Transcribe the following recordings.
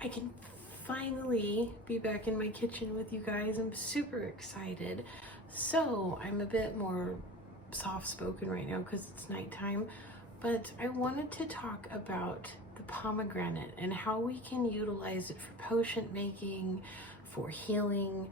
I can finally be back in my kitchen with you guys. I'm super excited. So I'm a bit more soft-spoken right now because it's nighttime, but I wanted to talk about the pomegranate and how we can utilize it for potion making, for healing,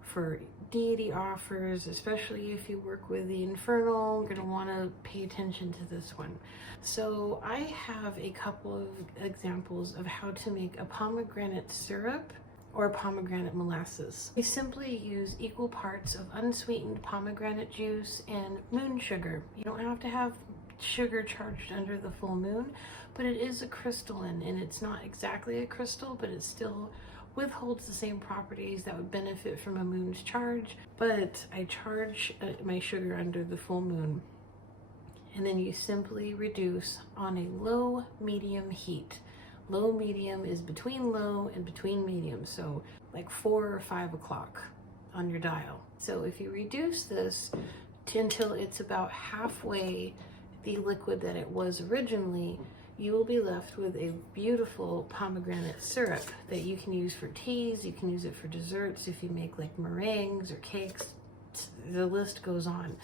for deity offers, especially if you work with the infernal. You're going to want to pay attention to this one. So I have a couple of examples of how to make a pomegranate syrup or pomegranate molasses. We simply use equal parts of unsweetened pomegranate juice and moon sugar. You don't have to have sugar charged under the full moon, but it is a crystalline, and it's not exactly a crystal, but it still withholds the same properties that would benefit from a moon's charge. But I charge my sugar under the full moon, and then you simply reduce on a low medium heat. Low medium is between low and between medium, so like 4 or 5 o'clock on your dial. So if you reduce this until it's about halfway the liquid that it was originally, you will be left with a beautiful pomegranate syrup that you can use for teas. You can use it for desserts if you make like meringues or cakes. The list goes on.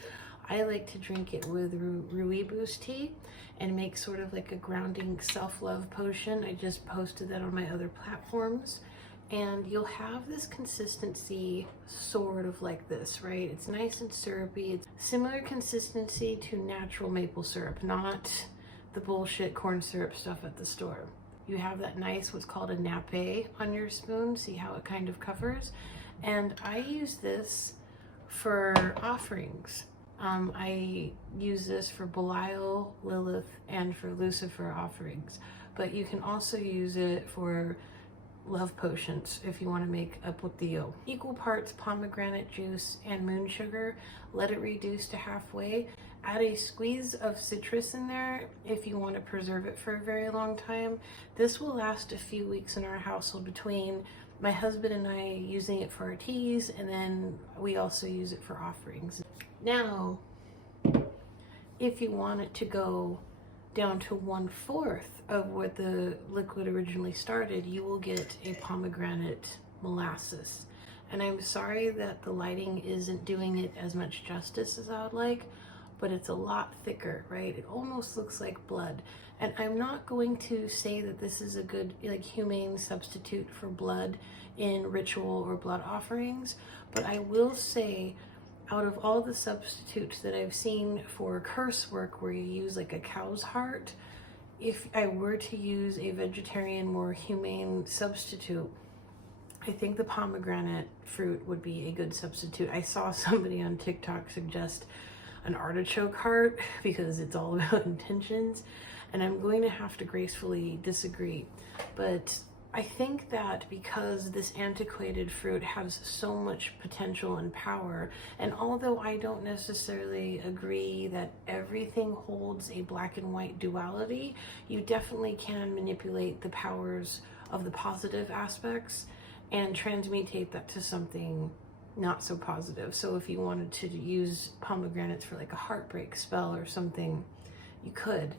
I like to drink it with rooibos tea and make sort of like a grounding self-love potion. I just posted that on my other platforms. And you'll have this consistency sort of like this, right? It's nice and syrupy. It's similar consistency to natural maple syrup, not the bullshit corn syrup stuff at the store. You have that nice, what's called a nappe on your spoon. See how it kind of covers? And I use this for offerings. I use this for Belial, Lilith, and for Lucifer offerings. But you can also use it for love potions if you want to make up with Theo. Equal parts pomegranate juice and moon sugar. Let it reduce to halfway. Add a squeeze of citrus in there if you want to preserve it for a very long time. This will last a few weeks in our household between my husband and I using it for our teas, and then we also use it for offerings. Now, if you want it to go down to 1/4 of what the liquid originally started, you will get a pomegranate molasses. And I'm sorry that the lighting isn't doing it as much justice as I would like, but it's a lot thicker, right? It almost looks like blood. And I'm not going to say that this is a good, like, humane substitute for blood in ritual or blood offerings, but I will say, out of all the substitutes that I've seen for curse work where you use like a cow's heart, if I were to use a vegetarian, more humane substitute, I think the pomegranate fruit would be a good substitute. I saw somebody on TikTok suggest an artichoke heart because it's all about intentions, and I'm going to have to gracefully disagree. But I think that because this antiquated fruit has so much potential and power, and although I don't necessarily agree that everything holds a black and white duality, you definitely can manipulate the powers of the positive aspects and transmutate that to something not so positive. So if you wanted to use pomegranates for like a heartbreak spell or something, you could.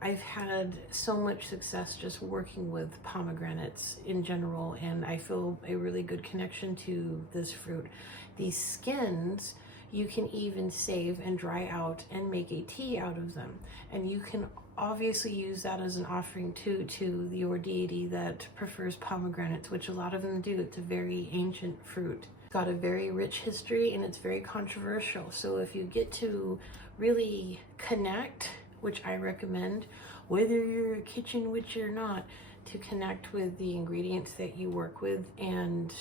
I've had so much success just working with pomegranates in general, and I feel a really good connection to this fruit. These skins, you can even save and dry out and make a tea out of them. And you can obviously use that as an offering too to your deity that prefers pomegranates, which a lot of them do. It's a very ancient fruit. It's got a very rich history and it's very controversial. So if you get to really connect, which I recommend, whether you're a kitchen witch or not, to connect with the ingredients that you work with and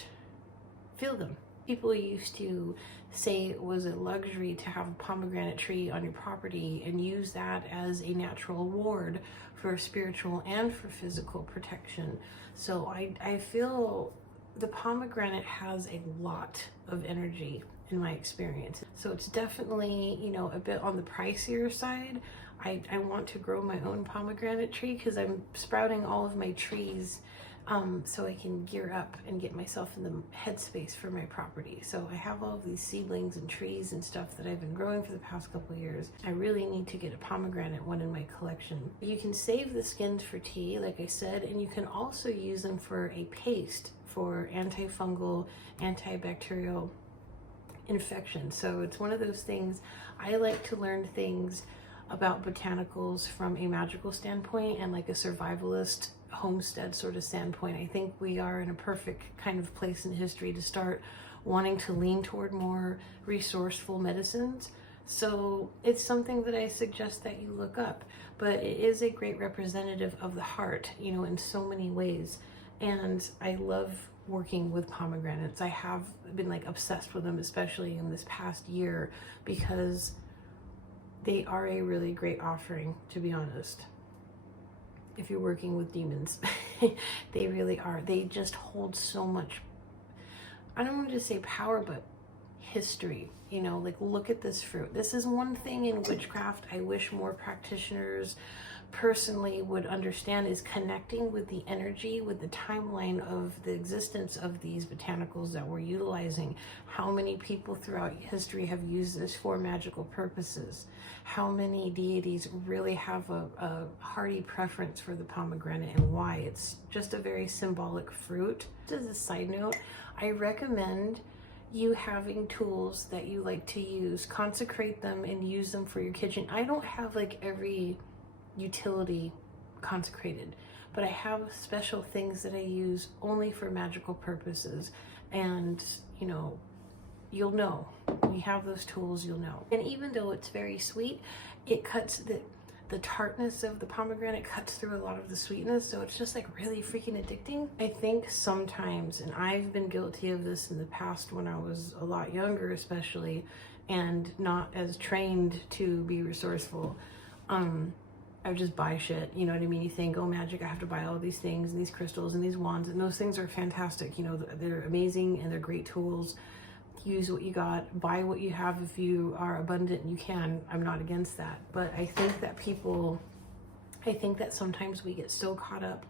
feel them. People used to say it was a luxury to have a pomegranate tree on your property and use that as a natural ward for spiritual and for physical protection. So I feel the pomegranate has a lot of energy in my experience. So it's definitely, you know, a bit on the pricier side. I want to grow my own pomegranate tree because I'm sprouting all of my trees so I can gear up and get myself in the headspace for my property. So I have all of these seedlings and trees and stuff that I've been growing for the past couple of years. I really need to get a pomegranate one in my collection. You can save the skins for tea, like I said, and you can also use them for a paste for antifungal, antibacterial infection. So it's one of those things. I like to learn things about botanicals from a magical standpoint and like a survivalist homestead sort of standpoint. I think we are in a perfect kind of place in history to start wanting to lean toward more resourceful medicines. So it's something that I suggest that you look up, but it is a great representative of the heart, you know, in so many ways. And I love working with pomegranates. I have been like obsessed with them, especially in this past year, because they are a really great offering, to be honest. If you're working with demons, they really are. They just hold so much, I don't want to say power, but history. You know, like, look at this fruit. This is one thing in witchcraft I wish more practitioners personally would understand, is connecting with the energy, with the timeline of the existence of these botanicals that we're utilizing. How many people throughout history have used this for magical purposes? How many deities really have a hearty preference for the pomegranate, and why? It's just a very symbolic fruit. As a side note, I recommend you having tools that you like to use, consecrate them and use them for your kitchen. I don't have like every utility consecrated, but I have special things that I use only for magical purposes. And you know, you'll know when you have those tools, you'll know. And even though it's very sweet, it cuts the tartness of the pomegranate cuts through a lot of the sweetness, so it's just like really freaking addicting. I think sometimes, and I've been guilty of this in the past when I was a lot younger especially, and not as trained to be resourceful, I would just buy shit, you know what I mean? You think, oh, magic, I have to buy all these things and these crystals and these wands, and those things are fantastic, you know, they're amazing and they're great tools. Use what you got, buy what you have if you are abundant and you can. I'm not against that, but I think that sometimes we get so caught up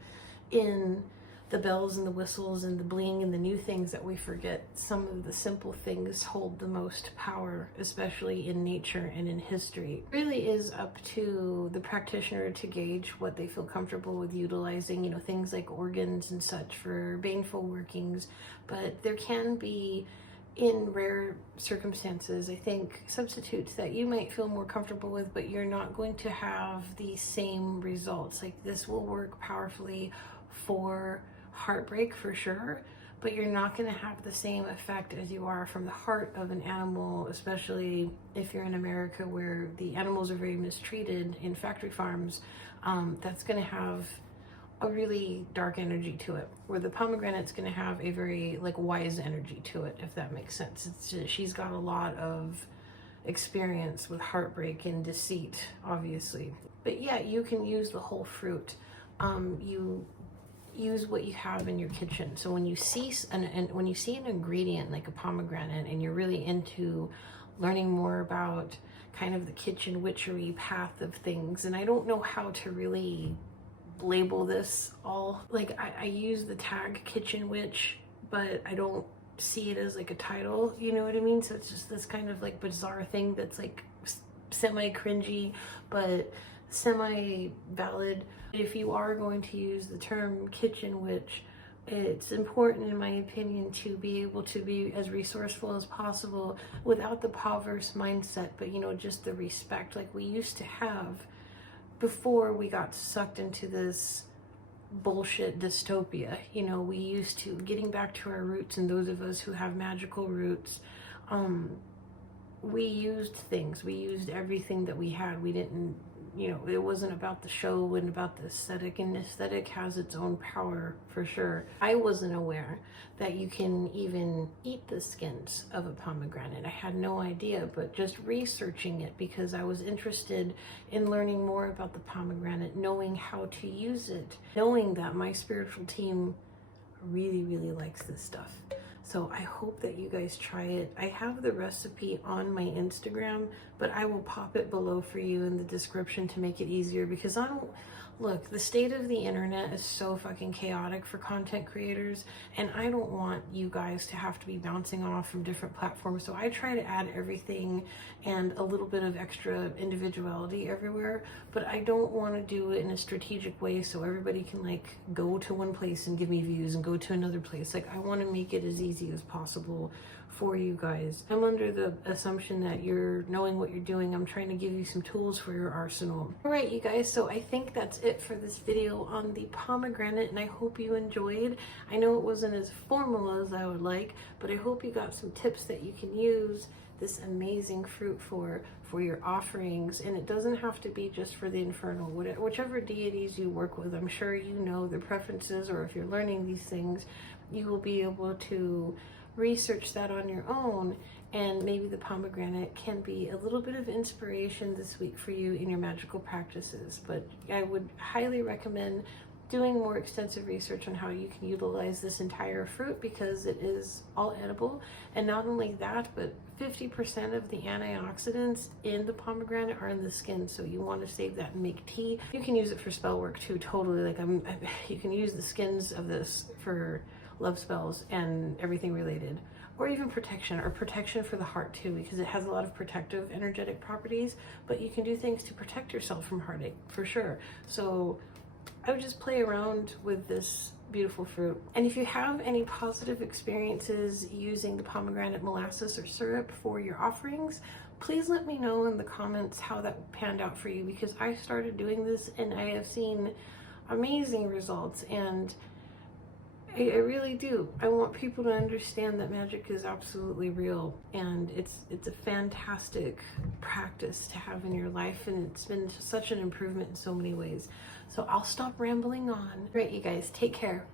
in the bells and the whistles and the bling and the new things that we forget some of the simple things hold the most power, especially in nature and in history. It really is up to the practitioner to gauge what they feel comfortable with utilizing, you know, things like organs and such for baneful workings, but there can be, in rare circumstances, I think, substitutes that you might feel more comfortable with, but you're not going to have the same results. Like, this will work powerfully for heartbreak for sure, but you're not going to have the same effect as you are from the heart of an animal, especially if you're in America where the animals are very mistreated in factory farms. That's going to have a really dark energy to it, where the pomegranate's going to have a very like wise energy to it, if that makes sense. She's got a lot of experience with heartbreak and deceit, obviously. But yeah, you can use the whole fruit. You use what you have in your kitchen. So when you see an ingredient like a pomegranate, and you're really into learning more about kind of the kitchen witchery path of things, and I don't know how to really label this all, like I use the tag kitchen witch, but I don't see it as like a title, you know what I mean? So it's just this kind of like bizarre thing that's like semi cringy but semi valid. If you are going to use the term kitchen witch, it's important, in my opinion, to be able to be as resourceful as possible without the perverse mindset, but you know, just the respect like we used to have before we got sucked into this bullshit dystopia. You know, we used to, getting back to our roots, and those of us who have magical roots, we used things, we used everything that we had. We didn't, you know, it wasn't about the show and about the aesthetic, and aesthetic has its own power for sure. I wasn't aware that you can even eat the skins of a pomegranate. I had no idea, but just researching it because I was interested in learning more about the pomegranate, knowing how to use it, knowing that my spiritual team really, really likes this stuff. So I hope that you guys try it. I have the recipe on my Instagram, but I will pop it below for you in the description to make it easier, because I don't Look, the state of the internet is so fucking chaotic for content creators, and I don't want you guys to have to be bouncing off from different platforms. So I try to add everything and a little bit of extra individuality everywhere, but I don't want to do it in a strategic way so everybody can like go to one place and give me views and go to another place. Like, I want to make it as easy as possible for you guys. I'm under the assumption that you're knowing what you're doing. I'm trying to give you some tools for your arsenal. All right, you guys, so I think that's it for this video on the pomegranate, and I hope you enjoyed. I know it wasn't as formal as I would like, but I hope you got some tips that you can use this amazing fruit for your offerings. And it doesn't have to be just for the infernal, whichever deities you work with. I'm sure you know their preferences, or if you're learning these things, you will be able to research that on your own, and maybe the pomegranate can be a little bit of inspiration this week for you in your magical practices. But I would highly recommend doing more extensive research on how you can utilize this entire fruit, because it is all edible. And not only that, but 50% of the antioxidants in the pomegranate are in the skin, so you want to save that and make tea. You can use it for spell work too, totally. Like, you can use the skins of this for love spells and everything related, or even protection for the heart too, because it has a lot of protective energetic properties. But you can do things to protect yourself from heartache for sure. So I would just play around with this beautiful fruit. And if you have any positive experiences using the pomegranate molasses or syrup for your offerings, please let me know in the comments how that panned out for you, because I started doing this and I have seen amazing results. And I really do. I want people to understand that magic is absolutely real, and it's a fantastic practice to have in your life, and it's been such an improvement in so many ways. So I'll stop rambling on. Right, you guys, take care.